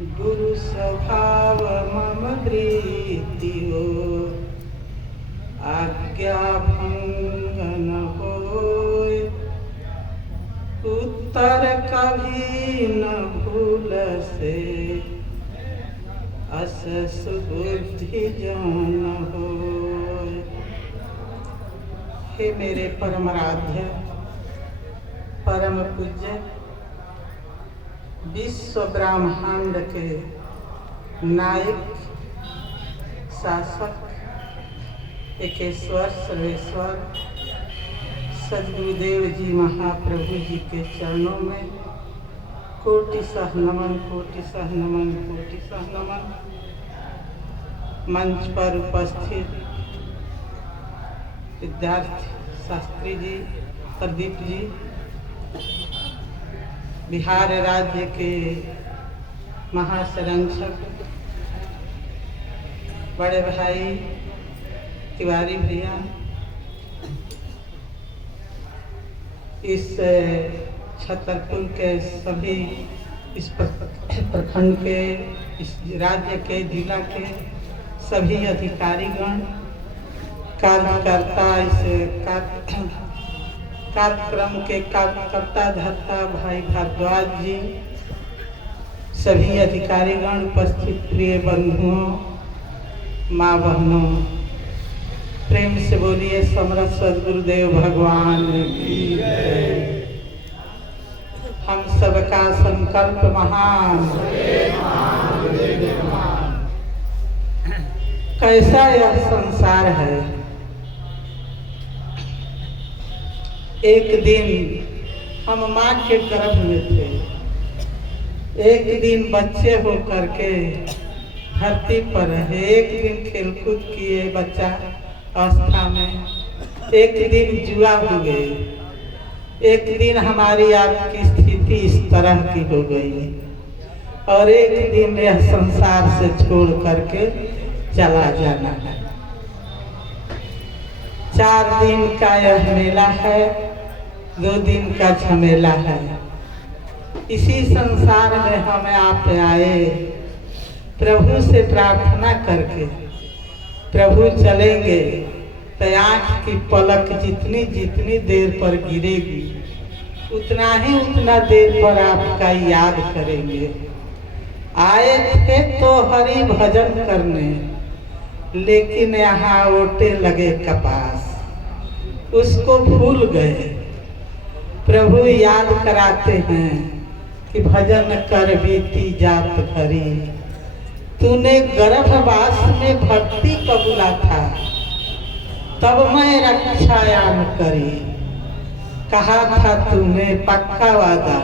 गुरु स्वभाव मम प्रीतियो, आज्ञा भंग न होय। उत्तर कभी न भूल से, अस सुबुद्धि जान होय। हे मेरे परम आराध्य परम पूज्य विश्व ब्रह्मांड के नायक शासक एकेश्वर सर्वेश्वर सद्गुरुदेव जी महाप्रभु जी के चरणों में कोटि सह नमन, कोटि सह नमन, कोटि सह नमन। मंच पर उपस्थित विद्यार्थी शास्त्री जी, प्रदीप जी, बिहार राज्य के महासंरक्षक बड़े भाई तिवारी भैया, इस छतरपुर के सभी, इस प्रखंड के, इस राज्य के, जिला के सभी अधिकारीगण, कार्यकर्ता, इस कार्यक्रम के कार्यकर्ता धर्ता भाई भारद्वाज जी, सभी अधिकारीगण, उपस्थित प्रिय बंधुओं, माँ बहनों, प्रेम से बोलिए समर्थ सद्गुरुदेव भगवान की जय। हम सबका संकल्प महान, कैसा यह संसार है। एक दिन हम माँ के गर्भ में थे, एक दिन बच्चे हो करके धरती पर रहे, एक दिन खेलकूद किए बच्चा अवस्था में, एक दिन जुआ हो गए, एक दिन हमारी आपकी स्थिति इस तरह की हो गई, और एक दिन यह संसार से छोड़ करके चला जाना है। 4 दिन का यह मेला है, 2 दिन का झमेला है। इसी संसार में हम आप आए प्रभु से प्रार्थना करके। प्रभु चलेंगे तो आँख की पलक जितनी जितनी देर पर गिरेगी उतना देर पर आपका याद करेंगे। आए थे तो हरि भजन करने, लेकिन यहाँ ओटे लगे कपास, उसको भूल गए। प्रभु याद कराते हैं कि भजन कर बीती जात घरी, तूने गर्भवास में भक्ति कबूला था, तब मैं रक्षायान करी। कहा था तूने पक्का वादा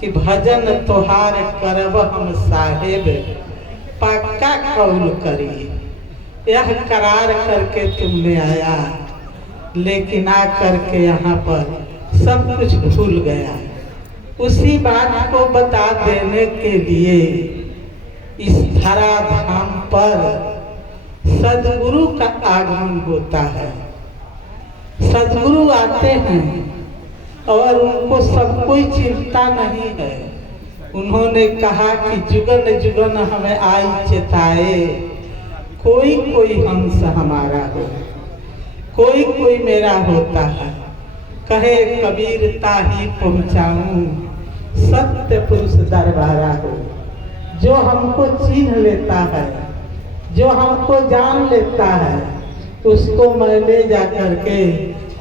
कि भजन तोहार करब हम साहेब, पक्का कौल करी। यह करार करके तुमने आया, लेकिन आ करके यहाँ पर सब कुछ भूल गया। उसी बात को बता देने के लिए इस धरा धाम पर सद्गुरु का आगमन होता है। सद्गुरु आते हैं और उनको सब कोई चिंता नहीं है। उन्होंने कहा कि जुगन जुगन हमें आई चेताए, कोई कोई हंस हमारा हो, कोई कोई मेरा होता है। कहे कबीर ताही पहुँचाऊं, सत्य पुरुष दरबारा हो। जो हमको चिन्ह लेता है, जो हमको जान लेता है, उसको मैं ले जा करके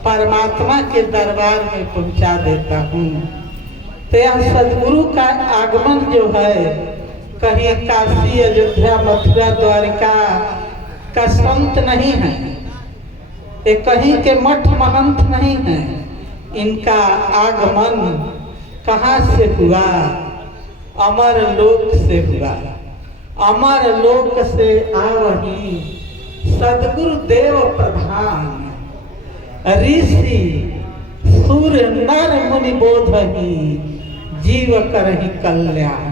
परमात्मा के दरबार में पहुँचा देता हूँ। तो यह सद्गुरु का आगमन जो है, कहीं काशी अयोध्या मथुरा द्वारिका का संत नहीं है, ये कहीं के मठ महंत नहीं है। इनका आगमन कहाँ से हुआ? अमर लोक से हुआ। अमर लोक से आवही सद्गुरु देव प्रधान, ऋषि सूर्य नर मुनि बोधही, जीव करहि कल्याण।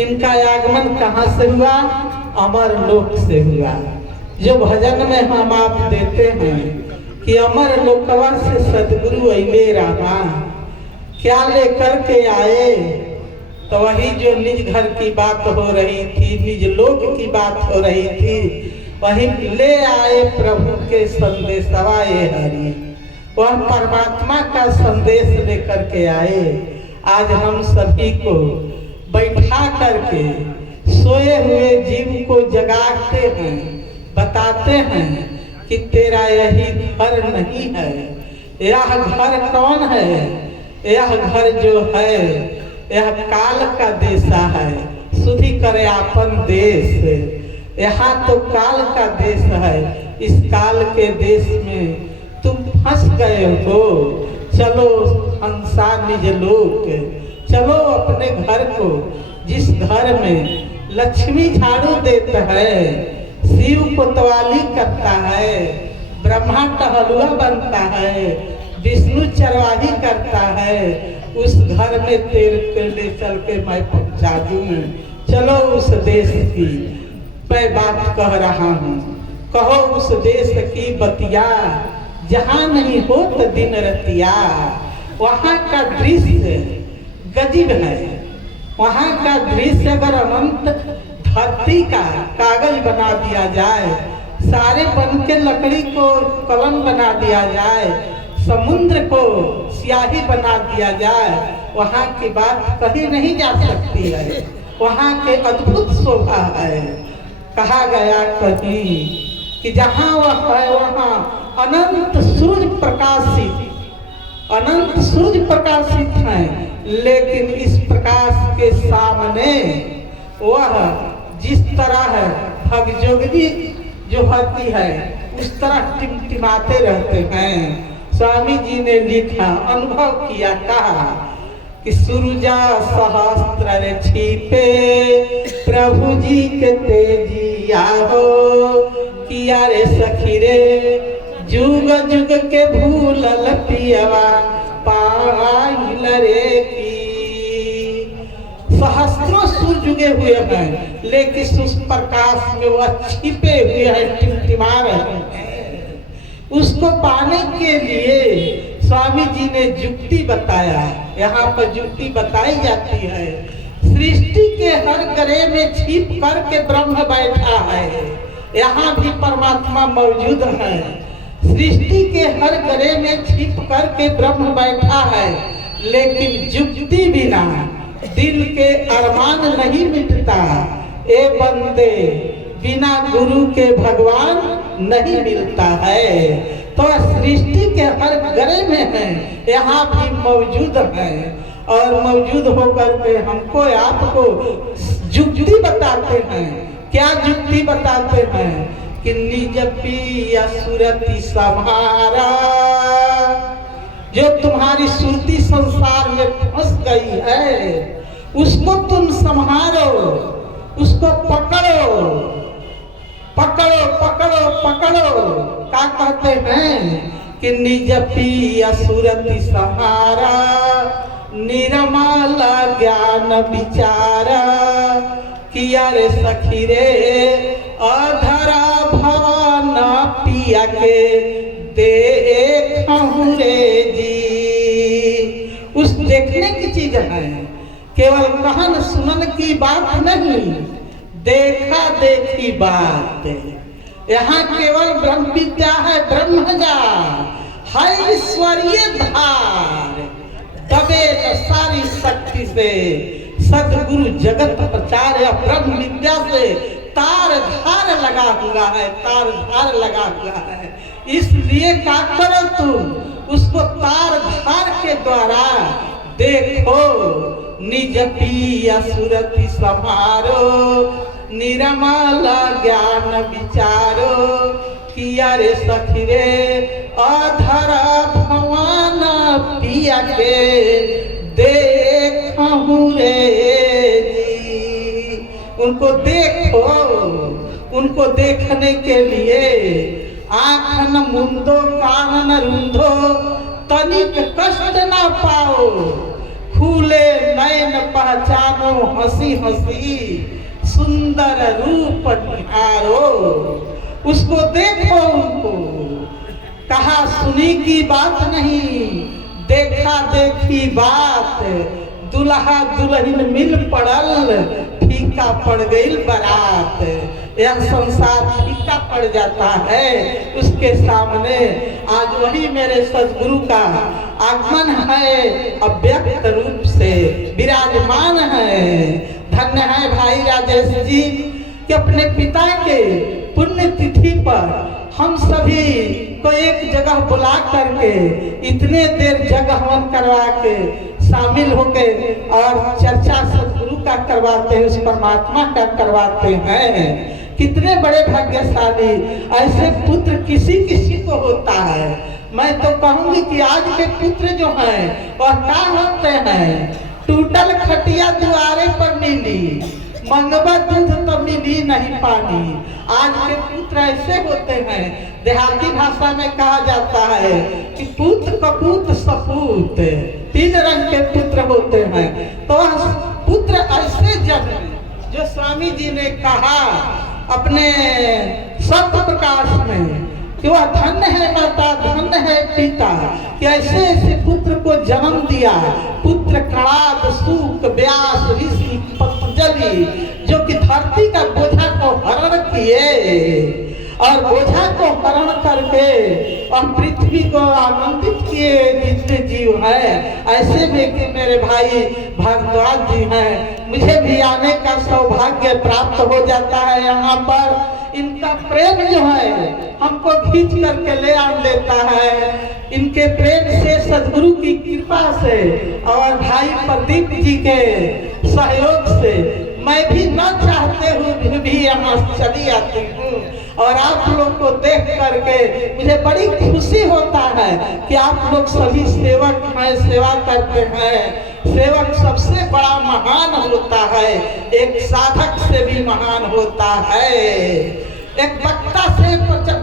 इनका आगमन कहाँ से हुआ? अमर लोक से हुआ। जो भजन में हम आप देते हैं कि अमर लोकवा से सद्गुरु अइले रामा, क्या लेकर के आए? तो वही जो निज घर की बात हो रही थी, निज लोक की बात हो रही थी, वही ले आए प्रभु के संदेशवा ये हरि। वह परमात्मा का संदेश लेकर के आए। आज हम सभी को बैठा करके सोए हुए जीव को जगाते हैं, बताते हैं कि तेरा यही घर नहीं है। यह घर कौन है? यह घर जो है यह काल का देशा है। सुधि करे अपन देश। यहाँ तो काल का देश है। इस काल के देश में तुम फंस गए हो। चलो हंसा निज लोक, चलो अपने घर को, जिस घर में लक्ष्मी झाड़ू देता है, शिव कोतवाली करता है, ब्रह्मा टहलुआ बनता है, विष्णु चरवाही करता है, उस घर में तेरे ले चल के मैं पहुंचा दूं। चलो उस देश की मैं बात कह रहा हूँ। कहो उस देश की बतिया, जहाँ नहीं हो तो दिन रतिया। वहाँ का दृश्य गजब है। वहाँ का दृश्य अगर अनंत धरती का कागज बना दिया जाए, सारे बन के लकड़ी को कलम बना दिया जाए, समुद्र को स्याही बना दिया जाए, वहाँ की बात कहीं नहीं जा सकती है। वहाँ के अद्भुत शोभा है। कहा गया कहीं कि जहाँ वह है वहाँ अनंत सूर्य प्रकाशित, अनंत सूर्य प्रकाशित है, लेकिन इस प्रकाश के सामने वह जिस तरह भगजोगनी जो होती है उस तरह टिमटिमाते रहते हैं। स्वामी जी ने लिखा, अनुभव किया, कहा कि सूरजा सहस्त्र रे छिपे प्रभु जी के तेजिया हो, किया रे सखी रे जुग जुग के भूलल पियवा पाइल रे की। सहस्त्रों सूर्य जुगे हुए हैं, लेकिन उस प्रकाश में वह छिपे हुए हैं, टिमटिमा रहे हैं। उसको पाने के लिए स्वामी जी ने युक्ति बताया। यहाँ पर युक्ति बताई जाती है। सृष्टि के हर ग्रह में छिप करके ब्रह्म बैठा है। यहाँ भी परमात्मा मौजूद है। सृष्टि के हर ग्रह में छिप करके ब्रह्म बैठा है, लेकिन युक्ति बिना दिल के अरमान नहीं मिटता। ए बंदे, बिना गुरु के भगवान नहीं मिलता है। तो सृष्टि के हर ग्रह में है, यहाँ भी मौजूद है। और मौजूद होकर के हमको आपको युक्ति बताते हैं। क्या युक्ति बताते हैं? कि निज पिया सुरति समारा, जो तुम्हारी सुरती संसार में फंस गई है उसको तुम संभालो, उसको पकड़ो, पकड़ो पकड़ो पकड़ो। क्या कहते हैं कि निज पिया सुरति सहारा, निर्मल ज्ञान विचारा, किया रे सखी रे अधरा भवन पिया के देखूं रे जी। उस देखने की चीज है, केवल कहन सुनन की बात नहीं, देखा देखी बात। यहाँ केवल ब्रह्म विद्या है, ब्रह्मजा है ईश्वरीय धार। दबे न सारी शक्ति से सदगुरु जगत प्रचार, ब्रह्म विद्या से तार धार लगा हुआ है, तार धार लगा हुआ है। इसलिए क्या करो तुम, उसको तार धार के द्वारा देखो। निज पिया सुरति समारो, निर्मल ज्ञान विचारो, किया रे सखी रे अधरा भवन पिया के देखूं रे जी। उनको देखो। उनको देखने के लिए आँख न मुंदो, कान न रूंधो, तनिक कष्ट ना पाओ, खुले नयन पहचानो, हंसी हंसी सुंदर रूप निहारो। उसको देखो। उनको कहा सुनी की बात नहीं, देखा देखी बात। दुल्हा दुल्हन मिल पड़ल, फीका पड़ गई बारात। यह संसार फीका पड़ जाता है उसके सामने। आज वही मेरे सदगुरु का आगमन है, अव्यक्त रूप से विराजमान है। धन्य है भाई राजेश जी कि अपने पिता के पुण्य तिथि पर हम सभी को एक जगह बुला करके इतने देर जग हवन करवा के शामिल होके और चर्चा सदगुरु का करवाते हैं, उस परमात्मा का करवाते हैं। कितने बड़े भाग्यशाली। ऐसे पुत्र किसी किसी को होता है। मैं तो कहूंगी कि आज के पुत्र जो हैं वह क्या होते हैं, टूटल खटिया द्वारे पर मिली, मंगवा दूध तो मिली नहीं पानी। आज के पुत्र ऐसे होते हैं, देहाती भाषा में कहा जाता है कि पूत कपूत सपूत, 3 रंग के पुत्र होते हैं। तो वह पुत्र ऐसे जन्मे जो स्वामी जी ने कहा अपने सत्य प्रकाश में कि वह धन्य है माता, धन्य है पिता, कि ऐसे ऐसे पुत्र को जन्म दिया। पुत्र कणाद, सूक, व्यास, ऋषि, पतंजलि, जो कि धरती का बोझा को हरण किए और बोझा को हरण करके और पृथ्वी को आनंदित किए जितने जीव हैं। ऐसे में कि मेरे भाई भारद्वाज जी हैं, मुझे भी आने का सौभाग्य प्राप्त हो जाता है यहाँ पर। इनका प्रेम जो है हमको खींच करके ले आन लेता है। इनके प्रेम से, सदगुरु की कृपा से और भाई प्रदीप जी के सहयोग से मैं भी न चाहते हुए भी यहाँ चली आती हूँ। और आप लोग को देख करके मुझे बड़ी खुशी होता है कि आप लोग सभी सेवक हैं, सेवा करते हैं। सेवक सबसे बड़ा महान होता है, एक साधक से भी महान होता है। एक वक्ता से,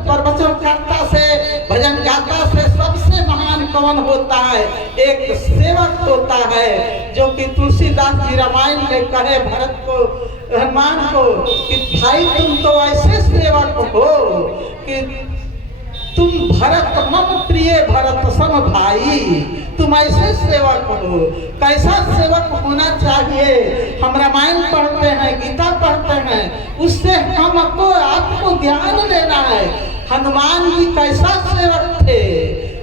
प्रवचनकर्ता से, भजन गाता से सबसे महान कौन होता है? एक सेवक होता है, जो कि तुलसीदास जी रामायण में कहे भरत को, हनुमान को कि भाई तुम तो ऐसे सेवक हो कि तुम भरत मम प्रिय भरत सम भाई, तुम ऐसे सेवक हो। कैसा सेवक होना चाहिए? हम रामायण पढ़ते हैं, गीता पढ़ते हैं, उससे हमको आपको ज्ञान लेना है। हनुमान जी कैसा सेवक थे?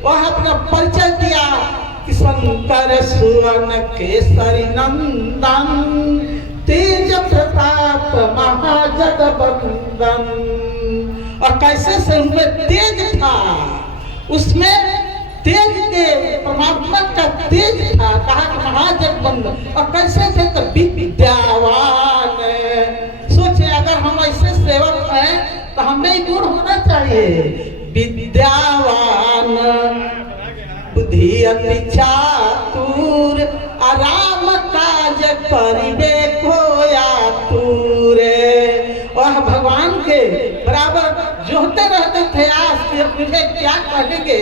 वह अपना परिचय दिया कि शंकर सुवन केसरी नंदन, तेज प्रताप महाजगबंदन। और कैसे से उनमें तेज था, उसमें तेज के परमात्मा का तेज था। कहा कि महाजगबंदन। और कैसे थे? तो विद्यावान। सोचे अगर हम ऐसे सेवक हैं तो हमें गुण होना चाहिए। विद्यावान, बुद्धि अति चातुर, आराम काज करिबे कोया तूरे। वह भगवान के बराबर जोहते रहते थे, आज के मुझे क्या कहेंगे,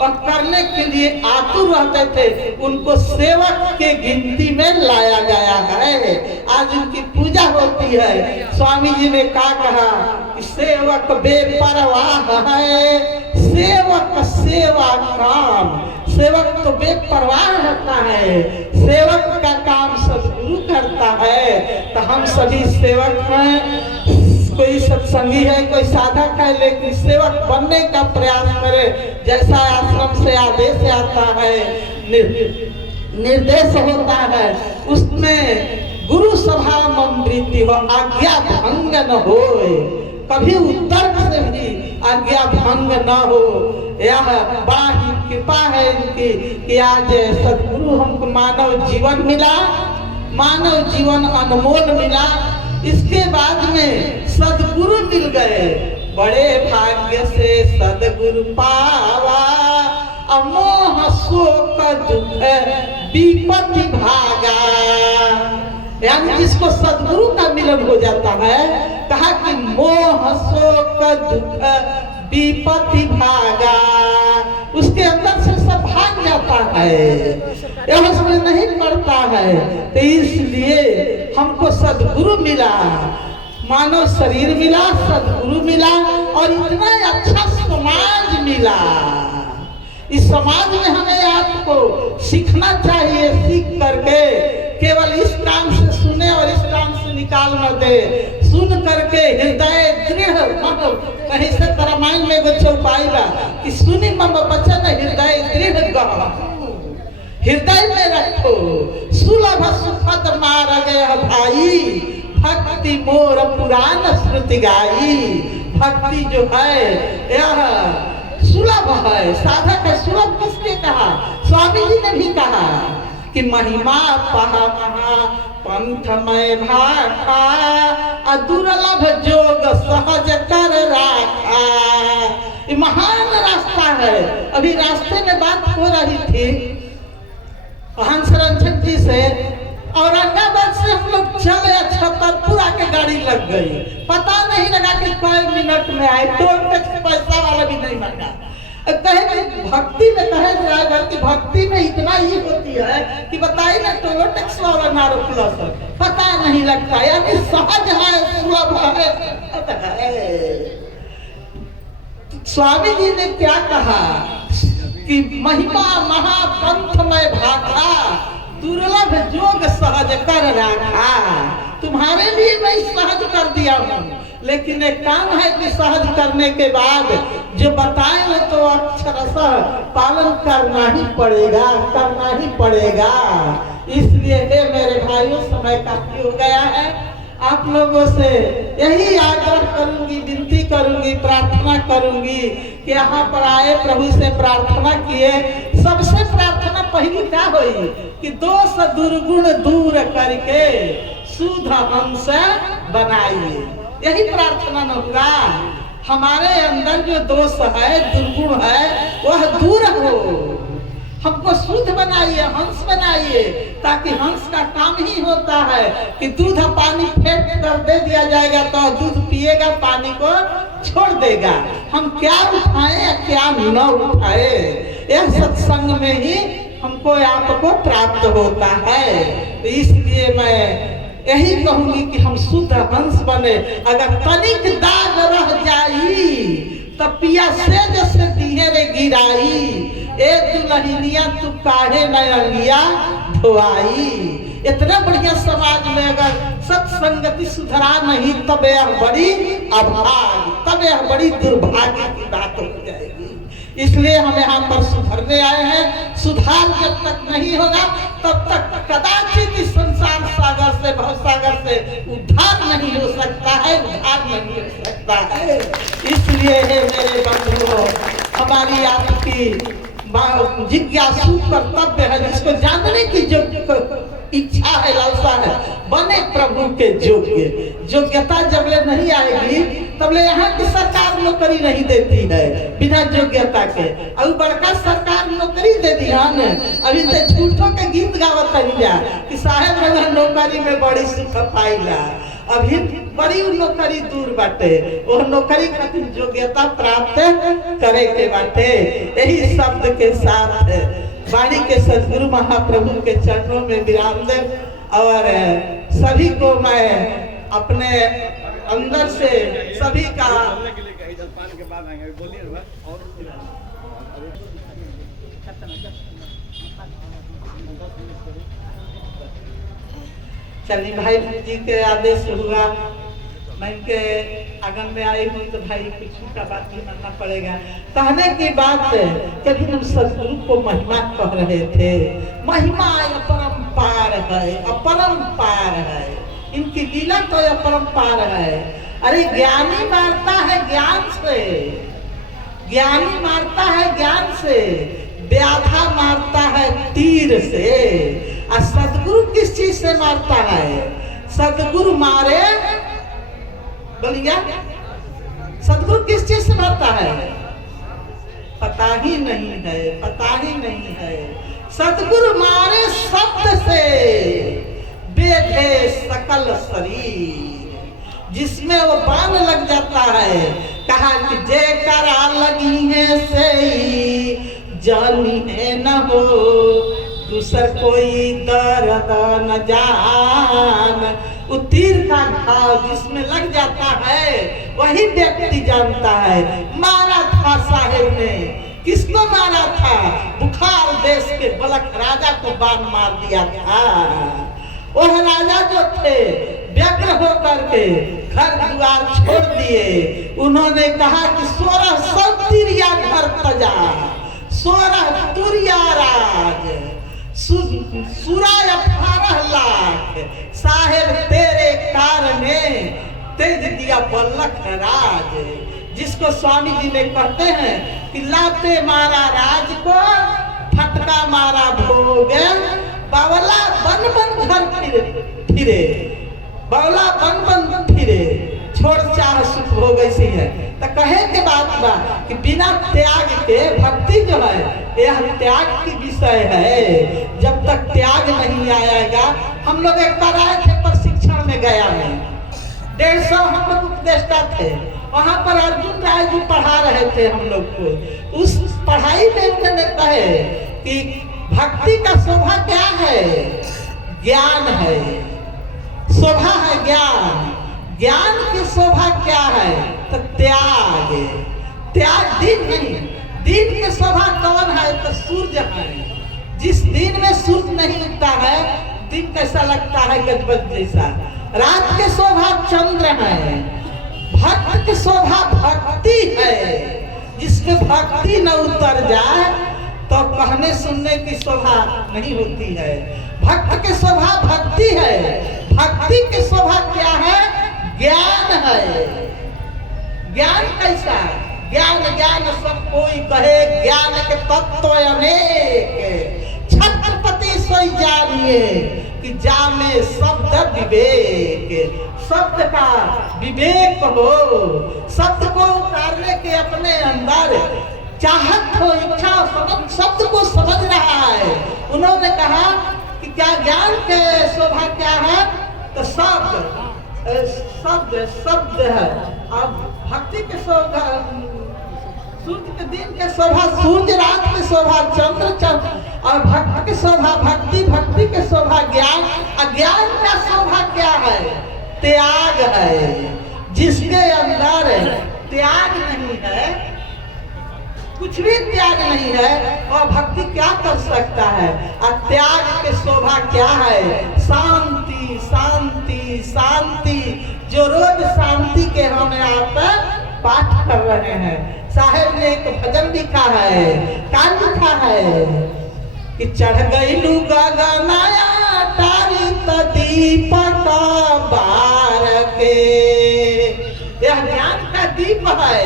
और करने के लिए आतुर रहते थे। उनको सेवक के गिनती में लाया गया है। आज उनकी पूजा होती है। स्वामी जी ने क्या कहा कि सेवक बेपरवाह है, सेवक सेवा काम। सेवक तो बेपरवाह रहता है, सेवक का काम सदगुरु करता है। तो हम सभी सेवक हैं। कोई सत्संगी है, कोई साधक है, लेकिन सेवक बनने का प्रयास करे। जैसा आश्रम से आदेश आता है, निर्देश होता है, उसमें गुरु सभा ममृति हो, आज्ञा भंग न हो। कभी उत्तर से भी आज्ञा भंग न हो। यह बड़ा ही कृपा है इनकी कि आज सदगुरु हमको मानव जीवन मिला, मानव जीवन अनमोल मिला। इसके बाद में सदगुरु मिल गए। बड़े भाग्य से सदगुरु पावा, अमोह शोक दुख विपत्ति भागा। यानी जिसको सदगुरु का मिलन हो जाता है, कहा कि मोह शोक दुख विपत्ति भागा, उसके अंदर से सब भाग जाता है, यह समझ नहीं पड़ता है। तो इसलिए हमको सदगुरु मिला, मानव शरीर मिला, सदगुरु मिला और इतना अच्छा समाज मिला। इस समाज में हमें आपको सीखना चाहिए। सीख करके केवल इस कान से सुने और इस कान से निकाल न दे, सुन करके हृदय दृढ़ कहीं से रामायण में वो चौपाई बा कि सुनी मम वचन हृदय दृढ़ गह, हृदय में रखो सुलभ सुखद मार्ग भाई, भक्ति मोर पुराण श्रुति गाई। भक्ति जो है यह सुलभ है, साधक है। सुलभ किसने कहा? स्वामी जी ने भी कहा कि महिमा पहा महा पंथमय भाखा, दुर्लभ जोग सहज कर राखा। ये महान रास्ता है। अभी रास्ते में बात हो रही थी हंसरंजन जी से, औरंगाबाद से हम लोग चले छतरपुरा के गाड़ी लग गई, पता नहीं लगा कि कई मिनट में आए, टोल टैक्स पैसा वाला भी नहीं मांगा। कहे भक्ति में कहे जाएगा कि भक्ति में इतना ही होती है कि बताइए ना, टोल टैक्स वाला ना रुकला सर, पता नहीं लगता, यानी सहज है, सुलभ है। स्वामी जी ने क्या कहा कि महिमा महापंथमय भाखा, दुर्लभ जोग सहज कर राखा। तुम्हारे लिए मैं सहज कर दिया हूँ, लेकिन एक काम है कि सहज करने के बाद जो बताए वो तो अक्षरशः पालन करना ही पड़ेगा, करना ही पड़ेगा। इसलिए हे मेरे भाइयों, समय काफी हो गया है। आप लोगों से यही आग्रह करूंगी, विनती करूंगी, प्रार्थना करूंगी कि यहाँ पर आए, प्रभु से प्रार्थना किए। सबसे प्रार्थना पहली क्या हुई कि दोष दुर्गुण दूर करके शुद्ध हंस बनाइए। यही प्रार्थना न होगा, हमारे अंदर जो दोष है, दुर्गुण है, वह दूर हो, हमको शुद्ध बनाइए, हंस बनाइए। ताकि हंस का काम ही होता है कि दूध पानी फेंक कर दे दिया जाएगा तो दूध पिएगा, पानी को छोड़ देगा। हम क्या उठाए या क्या न उठाए, यह सत्संग में ही हमको आपको प्राप्त होता है। इसलिए मैं यही कहूंगी कि हम शुद्ध हंस बने। अगर तनिक दाग रह जाई तब पिया से जैसे दिए रे गिराई, ए दुल्हनिया तू काहे न अंगिया धोआई। इतना बढ़िया समाज में अगर सत्संगति सुधरा नहीं तब यह बड़ी अभाग, तब यह बड़ी दुर्भाग्य की बात हो जाएगी। इसलिए हम यहाँ पर सुधरने आए हैं। सुधार जब तक नहीं होगा तब तक कदाचित इस संसार सागर से, भवसागर से उद्धार नहीं हो सकता है, उद्धार नहीं हो सकता है। इसलिए है मेरे बंधुओं, हमारी आपकी जिज्ञासु कर्तव्य है, जिसको जानने की जो इच्छा है, लालसा है, बने प्रभु के योग्य। योग्यता जबले नहीं आएगी तबले यहाँ की सरकार नौकरी नहीं देती है बिना योग्यता के। अभी बड़का सरकार नौकरी दे दी है, अभी तो झूठों के गीत गावत है कि साहेब रंगा नौकरी में बड़ी सुख पाइला। अभी बड़ी नौकरी दूर बाटे, वो नौकरी खातिर योग्यता प्राप्त करे के बाटे। यही शब्द के साथ वाणी के सदगुरु महाप्रभु के चरणों में विराम दे और सभी को मैं अपने अंदर से सभी का चलिए भाई जी के आदेश हुआ, मैं इनके आंगन में आई हूँ तो भाई कुछ का बात भी मानना पड़ेगा। कहने की बात कभी हम सदगुरु को महिमा कह रहे थे। महिमा अपरंपार है, अपरंपार है, इनकी लीला तो अपरंपार है। अरे ज्ञानी मारता है ज्ञान से, ज्ञानी मारता है ज्ञान से, व्याधा मारता है तीर से। और सदगुरु किस चीज से मारता है? सदगुरु मारे, बोलिए सदगुरु किस चीज से मारता है? पता ही नहीं है, पता ही नहीं है। सदगुरु मारे शब्द से, बेधे सकल शरीर, जिसमें वो बाण लग जाता है। कहा कि जे करा लगी है से जानी है न हो, दूसर कोई दर्द न जान। वो तीर का घाव जिसमें लग जाता है वही व्यक्ति जानता है। मारा था साहेब ने, किसको मारा था? बुखार देश के बलख राजा को बाण मार दिया था। वह राजा जो थे व्यग्र होकर के घर द्वार छोड़ दिए। उन्होंने कहा कि 1600 तिरिया घर तजा, 16 तुरिया राज, सुराय 18 लाख, साहेब तेरे कारणे तेज दिया बल्लख राज। जिसको स्वामी जी ने कहते हैं कि लाते मारा राज को, फटका मारा भोग, बावला बन बन घर फिरे, बावला बन बन फिरे, छोड़ चाह सुख हो गई है। तो कहे के बात बा कि बिना त्याग के भक्ति जो है यह त्याग की विषय है। जब तक त्याग नहीं आएगा, हम लोग एक बार आए थे प्रशिक्षण में गया में, 150 हम लोग उपदेष्टा थे, वहां पर अर्जुन राय जी पढ़ा रहे थे हम लोग को। उस पढ़ाई में उन्होंने कहे कि भक्ति का शोभा क्या है? ज्ञान है, शोभा है ज्ञान। ज्ञान की शोभा क्या है? तो त्याग। त्याग दिन नहीं, दिन की शोभा कौन है? तो सूर्य है। जिस दिन में सूर्य नहीं उगता है, दिन कैसा लगता है? गजबज जैसा। रात के शोभा चंद्र है। भक्त की शोभा भक्ति है। जिसमें भक्ति न उतर जाए तो कहने सुनने की शोभा नहीं होती है। भक्त की शोभा भक्ति है। भक्ति की शोभा क्या है? ज्ञान है। ज्ञान कैसा? ज्ञान ज्ञान सब कोई कहे, ज्ञान के तत्व अनेक, छत्रपति सोई जानिए कि जामे शब्द विवेक। शब्द का विवेक हो, शब्द को उतारने के अपने अंदर चाहत हो, इच्छा हो, शब्द को समझ रहा है। उन्होंने कहा कि क्या ज्ञान के शोभा क्या है? तो शब्द शब्द शब्द है। अब भक्ति के शोभा सूर्य के दिन के शोभा सूर्य, रात के शोभा चंद्र, चंद्र। और भक्त के शोभा भक्ति, भक्ति के शोभा ज्ञान। अज्ञान का शोभा क्या है? त्याग है। जिसके अंदर त्याग नहीं है, कुछ भी त्याग नहीं है, और भक्ति क्या कर सकता है? और त्याग के शोभा क्या है? शांति शांति शांति। जो रोज शांति के हम यहाँ पर पाठ कर रहे हैं। साहेब ने एक भजन लिखा है, क्या लिखा है कि चढ़ गई लू गगनाया तारी दीपक बार के। यह ज्ञान का दीप है।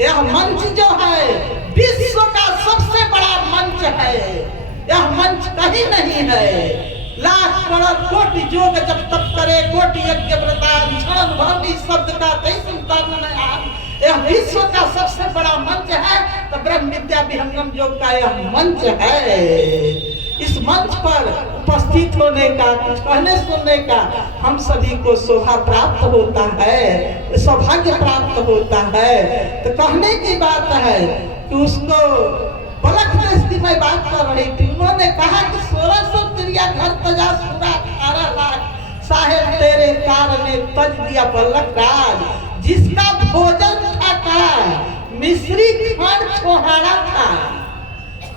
यह मंच जो है विश्व का सबसे बड़ा मंच है। यह मंच कहीं नहीं है। लाख करोड़ कोटि योग जब तप करे, कोटि यज्ञ व्रतान क्षण भवि शब्द का तैसन तन आन। यह विश्व का सबसे बड़ा मंच है। तो ब्रह्म विद्या विहंगम योग का यह मंच है। इस मंच पर उपस्थित होने का, कुछ कहने सुनने का हम सभी को शोभा प्राप्त होता है, सौभाग्य प्राप्त होता है। तो कहने की बात है कि उसको बलख दृष्टि में बात कर रही थी। उन्होंने कहा कि 1600 तिरिया घर तजा, सुरा 18 लाख, साहेब तेरे कारणे तज दिया बलख राज। जिसका भोजन था मिश्री खान छोहाड़ा था,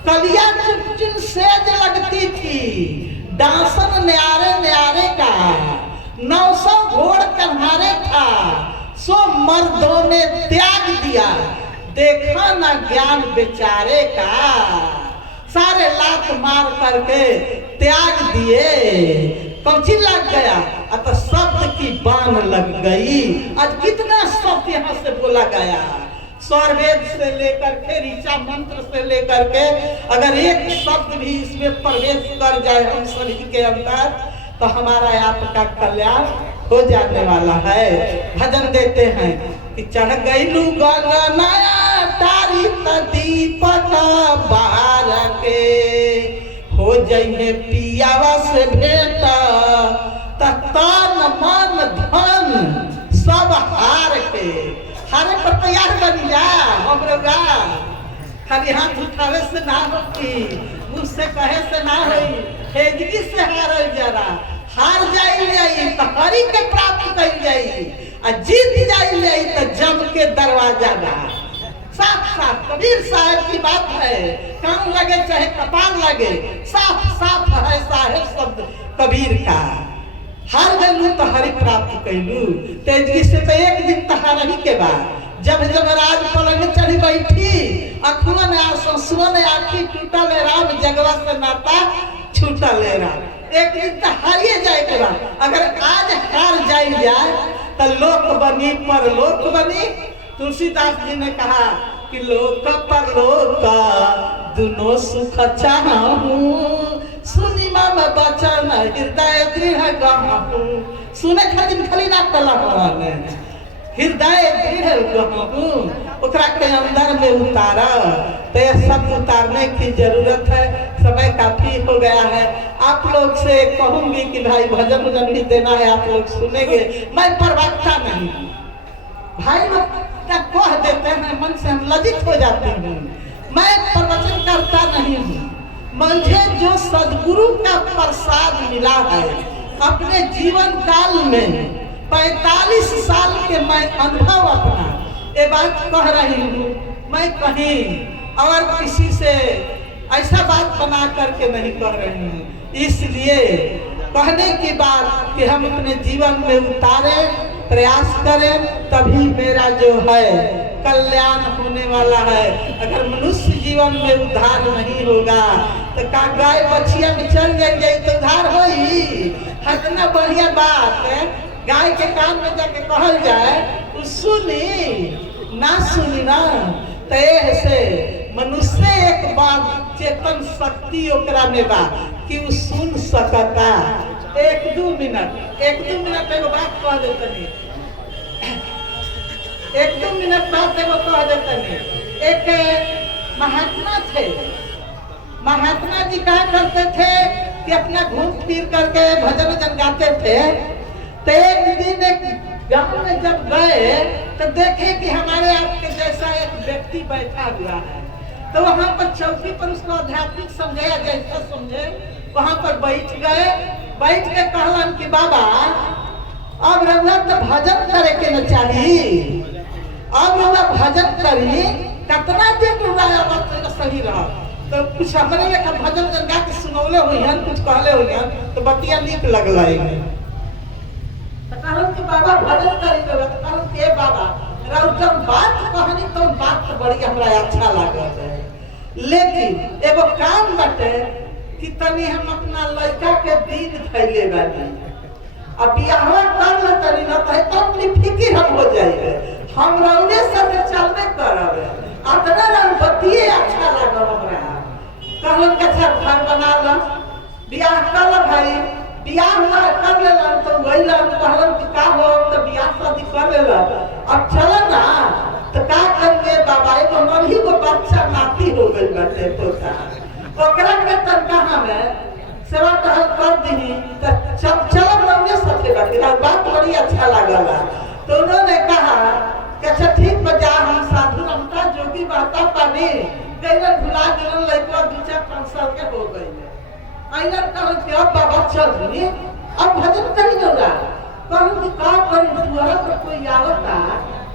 कलिया चुन चुन सेज लगती थी, डांसन न्यारे न्यारे का, 900 घोड़ कन्हारे था, सो मर्दों ने त्याग दिया, देखा ना ज्ञान बेचारे का। सारे लात मार करके त्याग दिए, कौची लग गया? तो शब्द की बाण लग गई। आज कितना शब्द यहाँ से बोला गया, स्वरवेद से लेकर के ऋचा मंत्र से लेकर के, अगर एक शब्द भी इसमें प्रवेश कर जाए हम सभी के अंदर, तो हमारा आपका कल्याण हो जाने वाला है। भजन देते हैं कि चढ़ गई लू गगनाया तारी दीपक बार के, हो जाइए पियावा से भेंट, तन मन धन सब हार के। हारे पर तैयार बन जा हमरोगा, खाली हाथ उठावे से ना होती, मुझसे कहे से ना होई, हेजगी से हारल जरा। हार जाई तो हरि के प्राप्त कर जाई, और जीत जाई तो जम के दरवाजा बा। साफ साफ कबीर साहब की बात है, कान लगे चाहे कपाल लगे, साफ साफ है साहेब शब्द। कबीर का, हार गलू तो हरि प्राप्त कैलू। तेजगी से तो एक दिन तहारही के बाद जब जब राज पलंग चढ़ी बैठी, अखुआ ने आंसुओं ने आखी टूटल राम, जगवा से नाता छूटल राम। एक दिन तो हारिए जाए के बाद, अगर आज हार जाए तो लोक बनी परलोक बनी। तुलसीदास जी ने कहा कि लोक परलोक दोनों सुख चाहूं, सुनी में बचन हृदय दृढ़ गहूं। सुने खातिर खाली ना कलह हृदय दृढ़ गहूं, ओकरा के अंदर में उतारा। तो यह सब उतारने की जरूरत है। समय काफी हो गया है। आप लोग से कहूंगी कि भाई भजन भजन भी देना है, आप लोग सुनेंगे। मैं प्रवक्ता नहीं हूँ, भाई लोग कह देते हैं, मन से हम लज्जित हो जाते हैं। मैं प्रवचन करता नहीं हूँ। मुझे जो सदगुरु का प्रसाद मिला है अपने जीवन काल में, 45 साल के मैं अनुभव अपना ये बात कह रही हूँ। मैं कहीं और किसी से ऐसा बात बना करके नहीं कह रही हूँ। इसलिए कहने की बात कि हम अपने जीवन में उतारें, प्रयास करें, तभी मेरा जो है कल्याण होने वाला है। अगर मनुष्य जीवन में उद्धार नहीं होगा तो का गाय बछिया में चल जाएंगे तो उद्धार होई? इतना बढ़िया बात है, गाय के कान में जाके कहल जाए सुनी ना सुनी ना, तय से मनुष्य एक बार चेतन शक्ति ओकरा में बा कि वो सुन सकता। एक दो मिनट एगो बात कह देते नहीं, एक दो मिनट बात एगो कह देते नहीं। एक महात्मा थे, महात्मा जी कहा करते थे कि अपना घूम फिर करके भजन भजन गाते थे। तो एक दिन एक गांव में जब गए तो देखे कि हमारे आपके जैसा एक व्यक्ति बैठा हुआ है। तो वहां पर चौकी पर उसको आध्यात्मिक समझाया जैसा समझे, वहां पर बैठ गए। बैठ के कहलन कि बाबा अब रउआ तो भजन करे के न चाहिए, अब रउआ भजन करी, कितना दिन रउआ सही रहा। तो कुछ हमरे लेखा भजन गा के सुनौले हुई हन, कुछ कहले हुई हन, तो बतिया नीक लगला है। तो कहलन कि बाबा भजन करी रउआ। तो कहलन कि बाबा रउआ जब बात कहनी तो बात तो बड़ी हमरा अच्छा लागल है, लेकिन एगो काम बाटे कि तनी हम अपना लड़का के दिन धैले बानी, अब बियाहवा कर ले तनी न त तो अपनी फिक्र हम हो जाइए, हम रउने सब चलबे करब। अतना रउ बतिए अच्छा लागल हमरा। कहलन के अच्छा घर बना ल, बियाह कर ल भाई। बियाह हुआ कर लेलन तो वहीलन। कहलन कि का हो तो बियाह शादी कर लेलन, अब चल ना तो का करिए बाबा, एगो नन्ही को बच्चा नाती हो गइल बाटे पोता, ओकरा के तनका हमें सेवा टहल कर दी तो चलब रउने साथे बाटे। बात बड़ी अच्छा लागला। तो उन्होंने कहा कि अच्छा ठीक बजा, हम साधु रमता जोगी बहता पानी गइलन, भुला गेलन, लइका 2-4-5 साल के हो गइले। आइलन कहलन कि अब बाबा चल दी, अब भजन करी जोरा। कहलन कि का करी, दुआरा पर कोई आवता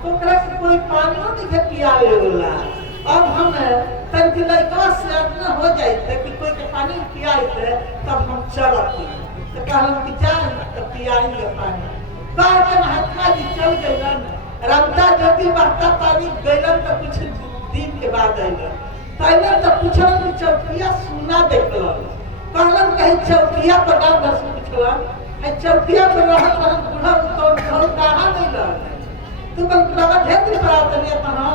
तो ओकरा से कोई पानियो नहीं पियावे होला। अब हम तन के लइका से अपना हो जाइते कि कोई के पानी पियाइते तब हम चलती। तो कहलन कि जा तो पियाएंगे पानी। कह के महात्मा जी चल गइलन, रमता जोगी बहता पानी गइलन। तो कुछ दिन के बाद अइलन, तइलन तो पूछलन कि चौकिया सुना देखलन। कहलन कहीं चौकिया पर गांव घर से पूछलन, है चौकिया पर रहत रहत बूढ़ा तो कहां गइलन? तू कल बाबा ढेर दिन पर आवत नहीं अपना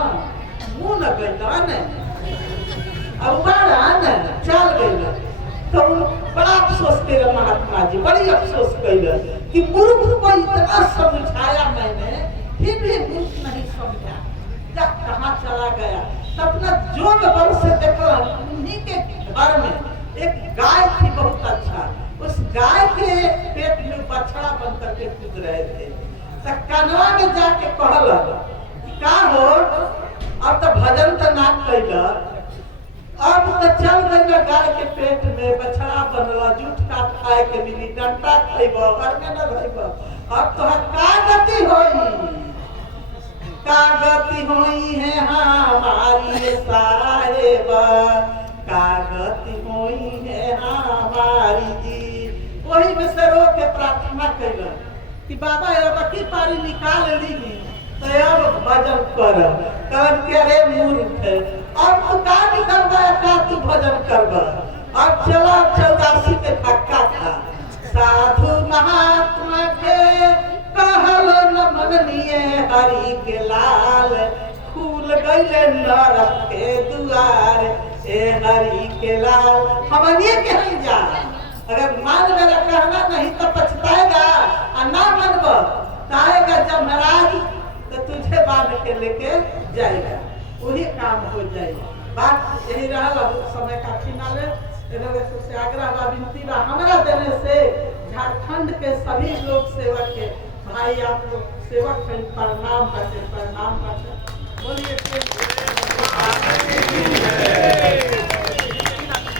मुंह न गइलन, अब बाड़ा न चल गइलन। तो बड़ा अफसोस कइलन महात्मा जी, बड़ी अफसोस कइलन कि मूर्ख को इतना समझाया मैंने, फिर भी मूर्ख नहीं समझा, जब कहाँ चला गया। तो अपना जोग बल से देखलन, उन्हीं के घर में एक गाय थी बहुत अच्छा, उस गाय के पेट में बछड़ा बन करके कूद रहे थे। तो कनवा में जाके कहलन का हो, अब तो भजन तो ना कैला, अब तो चल गइल गाय के पेट में बछड़ा बनला, जूठ काट खाए के मिली, डंटा खइब, घर में न रहिब, अब तो का गति होई, का गति होई है हमारी साहेब, का गति होई है हमारी जी। वही में कैलन कि बाबा अब की पारी निकाल ली तो अब भजन कर के अरे मूर्ख अब तू का निकलबा का तू भजन करबा अब चला 84 के धक्का खा साधु महात्मा के कहल न मननिए हरि के लाल फूल गईले नरक के दुआर ए हरि के लाल हमनिए के ही जा अगर मान मेरा कहना नहीं तो पछताएगा और ना मनब आएगा जब महाराज तो तुझे बांध के लेके जाएगा वही काम हो जाएगा बात यही रहा समय का फिनाले से आग्रह बा विनती बा हमरा देने से झारखंड के सभी लोग सेवक के भाई आप लोग सेवक हैं प्रणाम करते बोलिए